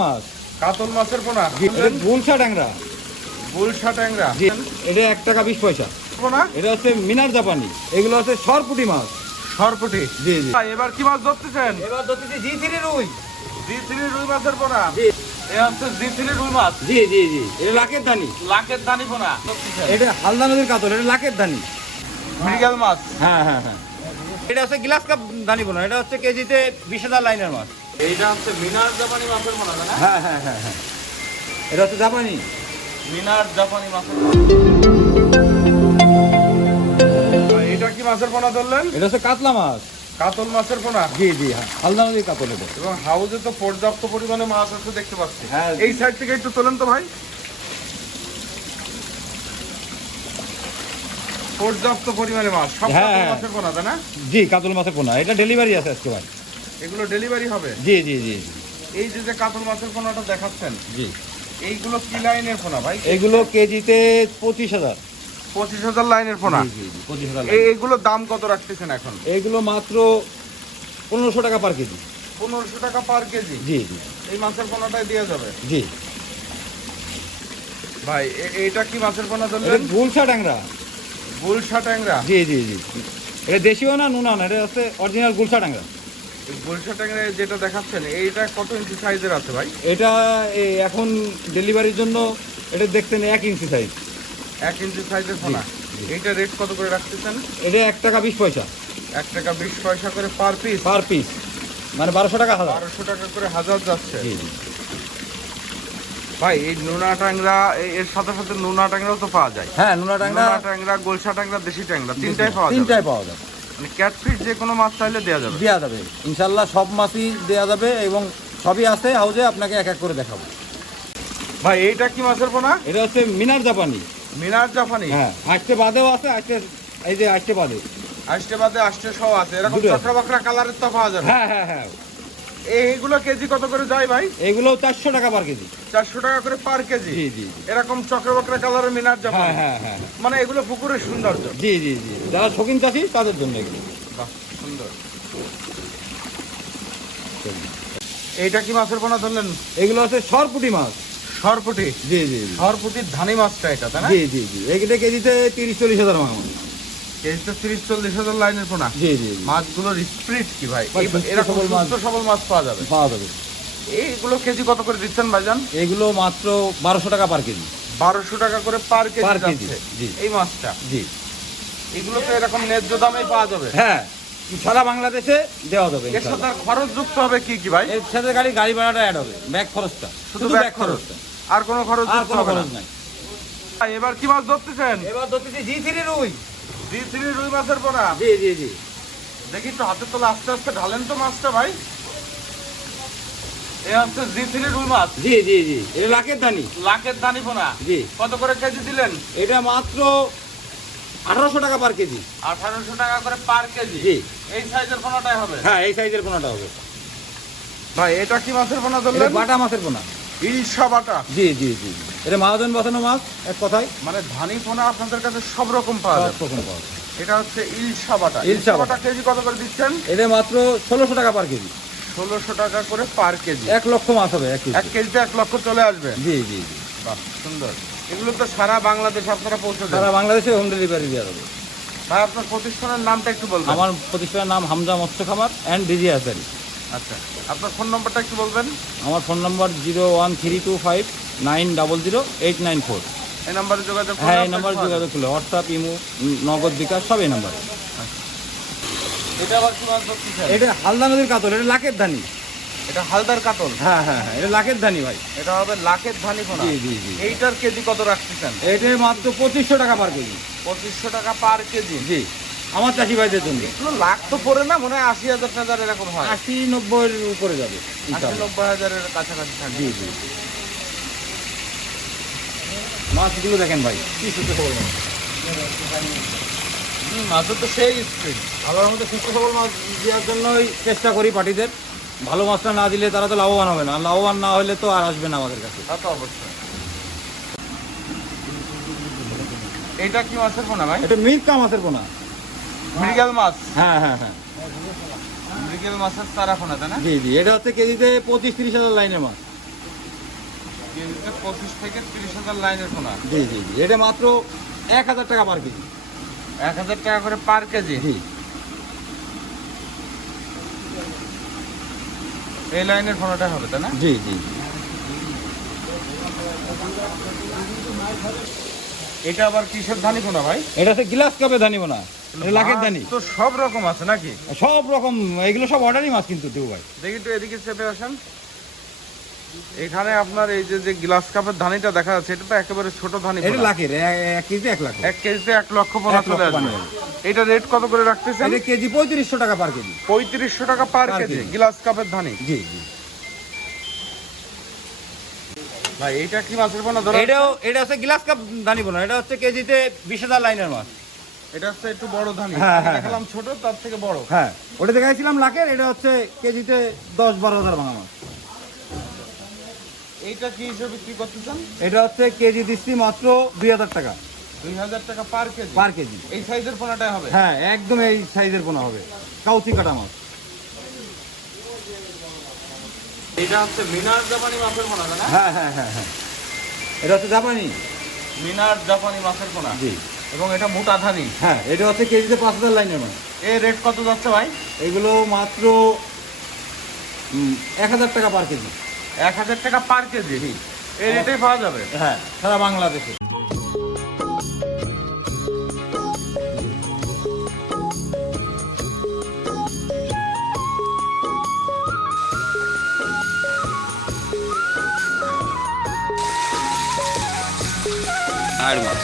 মাছ কাতল মাছের পোনা গুলশা ট্যাংরা। গুলশা ট্যাংরা এটা 1 টাকা 20 পয়সা। পোনা এটা হচ্ছে মিনার জাপানি। এগুলো হচ্ছে সরপুটি মাছ। সরপুটি। জি জি। এবার কি মাছ ধরতেছেন? এবার ধরতেছি জি3 রুই। জি3 রুই মাছের পোনা। জি এই হচ্ছে জি3 রুই মাছ। জি জি জি। এটা লাকের ধানি। লাখের দানি পোনা ধরতেছেন। এটা হালদা নদীর কাতল। এটা লাকের ধানি। মৃগেল মাছ। হ্যাঁ হ্যাঁ হ্যাঁ। এটা হচ্ছে গ্লাস কাপ ধানি বোনা। এটা হচ্ছে কেজিতে 20,000 লাইনের মাছ। এইটা হচ্ছে মিনার জাপানি মাছের পোনা না? হ্যাঁ হ্যাঁ হ্যাঁ হ্যাঁ। এটা হচ্ছে জাপানি। মিনার জাপানি মাছের। এটা কি মাছের পোনা ধরলেন? এটা হচ্ছে কাতলা মাছ। কাতল মাছের পোনা। জি জি হ্যাঁ। হালদা নদীর কাতল এটা। এবং হাউজে তো পর্যাপ্ত পরিমাণে মাছ আছে দেখতে পাচ্ছি। হ্যাঁ। এই সাইড থেকে একটু তোলেন তো ভাই। পর্যাপ্ত পরিমাণে মাছ। সব হ্যাঁ, কাতল হ্যাঁ। মাছের পোনা তাই না? জি কাতল মাছের পোনা। এটা ডেলিভারি আছে আজকে ভাই। এগুলো ডেলিভারি হবে? জি জি জি জি। এই যে কাতল মাছের পোনাটা দেখাচ্ছেন, জি। এইগুলো কি লাইনের পোনা ভাই? এগুলো কেজিতে 25,000। 25,000 লাইনের পোনা। জি জি 25,000। এইগুলোর দাম কত রাখতেছেন এখন? এগুলো মাত্র 1500 টাকা পার কেজি। 1500 টাকা পার কেজি। জি জি এই মাছের পোনাটাই দেওয়া যাবে জি। ভাই। এইটা কি মাছের পোনা এটা ধরলেন? গুলশা ট্যাংরা। গুলশা ট্যাংরা। জি জি জি। এটা দেশীয় না নুনা না, এটা হচ্ছে অরিজিনাল গুলশা ট্যাংরা। এই গুলশা ট্যাংরা যেটা দেখাচ্ছেন এইটা কত ইঞ্চি সাইজের আছে ভাই? এটা এখন ডেলিভারির জন্য এটা দেখতেন 1 ইঞ্চি সাইজ। 1 ইঞ্চি সাইজের পোনা। এইটা রেট কত করে রাখতেছেন? এটা 1 টাকা 20 পয়সা 1 টাকা 20 পয়সা করে পার পিস। পার পিস, মানে 1200 টাকা হাজার। 1200 টাকা করে হাজার যাচ্ছে। জি জি। ভাই এই নোনা ট্যাংরা এর সাথে সাথে নোনা ট্যাংরাও তো পাওয়া যায়। হ্যাঁ নোনা ট্যাংরা, নোনা ট্যাংরা, গোলসা ট্যাংরা, দেশি ট্যাংরা তিনটাই পাওয়া যায়। তিনটাই পাওয়া যাবে। মানে ক্যাটফিশ যে কোনো মাছ চাইলে দেওয়া যাবে। দেওয়া যাবে ইনশাল্লাহ, সব মাছই দেওয়া যাবে এবং সবই আছে হাউজে, আপনাকে এক এক করে দেখাবো। ভাই এইটা কি মাছের পোনা? এটা হচ্ছে মিনার জাপানি। মিনার জাপানি। হ্যাঁ আজকে বাদেও আছে, আজকে এই যে আজকে বাদে। আষ্টে বাদে আষ্টে সহ আছে। এরকম দুটো। চক্রা বাকরা কালারের তো পাওয়া যাবে। হ্যাঁ হ্যাঁ হ্যাঁ। এইগুলো কেজি কত করে যায় ভাই? এগুলো 400 টাকা পার কেজি। 400 টাকা করে পার কেজি। জি জি। এরকম চক্রা বাকরা কালারের মিনার জাপানি। হ্যাঁ হ্যাঁ হ্যাঁ। মানে এগুলো পুকুরের সৌন্দর্য। জি জি জি, যারা শৌখিন চাষি তাদের জন্য এগুলো। বাহ সুন্দর। এইটা কি মাছের পোনা ধরলেন? এগুলো হচ্ছে সরপুটি মাছ। সরপুটি। জি জি জি। সরপুটির ধানি মাছটা এটা তাই না? জি জি জি। এগুলো কেজিতে 30-40 হাজার টাকা। কেজিতে 30-40 হাজার লাইনের পোনা। জি জি জি। মাছগুলোর স্প্রিট কি ভাই? ভাই, সুস্থ এরকম সবল মাছ। সুস্থ সবল মাছ পাওয়া যাবে। পাওয়া যাবে। এইগুলো কেজি কত করে দিচ্ছেন ভাইজান? এগুলো মাত্র 1200 টাকা পার কেজি। 1200 টাকা করে পার কেজি পার কেজি, যাচ্ছে জি। এই মাছটা। জি। এগুলো তো এরকম ন্যায্য দামে পাওয়া যাবে। হ্যাঁ সারা বাংলাদেশে দেওয়া যাবে এর ইনশাআল্লাহ। সাথে আর খরচ যুক্ত হবে কি কি ভাই? এর সাথে গাড়ি ভাড়াটা অ্যাড হবে, ব্যাগ খরচটা, শুধু ব্যাগ খরচটা, আর কোনো খরচ আর যুক্ত কোনো হবে না। খরচ নাই। ভাই, এবার কি মাছ ধরতেছেন? এবার ধরতেছি জি3 রুই। জি3 রুই মাছের পোনা। জি জি জি। দেখি একটু হাতে তোলা, আস্তে আস্তে ঢালেন তো মাছটা ভাই। এই হচ্ছে জি3 রুই মাছ। জি জি জি। এটা লাকের ধানি। লাখের দানি পোনা। জি। কত করে কেজি দিলেন? এটা মাত্র 1800 টাকা পার কেজি। 1800 টাকা করে পার কেজি। জি। এই সাইজের পোনাটাই হবে। হ্যাঁ এই সাইজের কোনটা হবে। ভাই এটা কি মাছের পোনা এটা ধরলেন? বাটা মাছের পোনা। ইলশা বাটা। জি জি জি। এটা মহাজন বসানো মাছ এক কথায়। মানে ধানি পোনা আপনাদের কাছে সব রকম পাওয়া সব যায়। রকম পাওয়া যায়। এটা হচ্ছে ইলশা বাটা। ইলশা ইলশা বাটা। বাটা কেজি কত করে দিচ্ছেন? এটা মাত্র 1600 টাকা পার কেজি। 1600 টাকা করে পার কেজি। 1 লক্ষ মাছ হবে এক এক কেজি। কেজিতে 1 লক্ষ চলে আসবে। জি জি জি। বাহ সুন্দর। এগুলো তো সারা বাংলাদেশ আপনারা পৌঁছে দেন। সারা বাংলাদেশে হোম ডেলিভারি দেওয়া হবে। ভাই আপনার প্রতিষ্ঠানের নামটা একটু বলবেন। আমার প্রতিষ্ঠানের নাম হামজা মৎস্য খামার অ্যান্ড ডিজি হাসারি। আচ্ছা, আপনার ফোন নম্বরটা একটু বলবেন। আমার ফোন নম্বর 01325900894। এই নাম্বারে যোগাযোগ করলে হ্যাঁ এই আপনাকে নাম্বার পাওয়া যোগাযোগ করলে হোয়াটসঅ্যাপ, ইমো, নগদ বিকাশ সব এই নাম্বারে। যাবে। এটা আবার কি মাছ ধরতেছেন? এটা হালদা নদীর কাতল, এটা লাকের ধানি। এটা হালদার কাতল। হ্যাঁ হ্যাঁ হ্যাঁ, এটা লাকের ধানি ভাই। এটা হবে লাখের ধানি পোনা। জি জি জি। এইটার কেজি কত রাখতেছেন? এটা মাত্র 2500 টাকা পার কেজি। 2500 টাকা পার কেজি। জি, আমার চাষি ভাইদের জন্য। এগুলো লাখ তো পড়ে না, মনে হয় 80,000 টাকার এরকম হয়। 80-90-এর উপরে যাবে 80-90,000 এর কাছাকাছি থাকে। জি জি। মাছগুলো দেখেন ভাই কি সুস্থ সবল মাছ। মাছের তো সেই স্পিড। ভালোর মধ্যে সুস্থ সবল মাছ দেওয়ার জন্যই চেষ্টা করি পার্টিদের। ভালো মাছটা না দিলে তারা তো লাভবান হবে না, আর লাভবান না হলে তো আর আসবে না আমাদের কাছে। তা তো অবশ্যই। এইটা কি মাছের পোনা ভাই? এটা মির্কা মাছের পোনা। মৃগেল মাছ। হ্যাঁ হ্যাঁ হ্যাঁ। মৃগেল মাছের চারা পোনা তাই না? জি জি। এটা হচ্ছে কেজিতে 25-30 হাজার লাইনের মাছ। কেজিতে 25 থেকে 30,000 লাইনের পোনা। জি জি জি, এটা মাত্র 1,000 টাকা পার কেজি। 1000 টাকা করে পার কেজি। জি, এই লাইনের পোনাটা হবে তাই না? জি জি। এটা আবার কিসের ধানি পোনা ভাই? এটা হচ্ছে গ্লাস কাপে ধানি বোনা, এটা লাখের ধানি। মাছ তো সব রকম আছে নাকি? সব রকম, এগুলো সব অর্ডারই মাছ কিন্তু দেবো ভাই। দেখি তো এদিকে চেপে আসেন। এখানে আপনার এই যে গ্লাস কাপের ধানিটা দেখা যাচ্ছে, এটা তো একেবারে ছোট ধানি এটা পোনা। লাখের, 1 কেজিতে 1 লাখ। 1 কেজিতে 1 লক্ষ পোনা 1 চলে লক্ষ আসবে। পানি হবে। এটা রেট কত করে রাখতেছেন? এটা কেজি 3500 টাকা পার কেজি। 3500 টাকা পার পার কেজি কেজি। গ্লাস কাপের ধানি। জি জি। ভাই এটা কি মাছের পোনা ধরা? এটা হচ্ছে গ্লাস কাপ ধানি বোনা, এটা হচ্ছে কেজিতে 20,000 লাইনের মাছ। এটা হচ্ছে একটু বড় ধানি। হ্যাঁ, হ্যাঁ, দেখালাম ছোট, তার থেকে বড়। হ্যাঁ, ওটা দেখাইছিলাম লাখের, এটা হচ্ছে কেজিতে 10-12,000 ভাঙা মাছ। এইটা কি হিসেবে বিক্রি করতেছেন? এটা হচ্ছে কেজি দিচ্ছি মাত্র 2,000 টাকা 2000 টাকা পার কেজি। পার কেজি। এই সাইজের পোনাটাই হবে? হ্যাঁ, একদম এই সাইজের পোনা হবে, কাউচি কাটা মাছ। এটা হচ্ছে মিনার জাপানি মাছের পোনা তাই না? হ্যাঁ হ্যাঁ হ্যাঁ হ্যাঁ, এটা হচ্ছে জাপানি। মিনার জাপানি মাছের পোনা। জি। এবং এটা মোটা ধানি। হ্যাঁ, এটা হচ্ছে কেজিতে 5,000 লাইনের মাছ। এর রেট কত যাচ্ছে ভাই? এগুলো মাত্র 1,000 টাকা পার কেজি। 1000 টাকা পার কেজি। এই রেটেই পাওয়া যাবে? হ্যাঁ, সারা বাংলাদেশে। আর মাছ।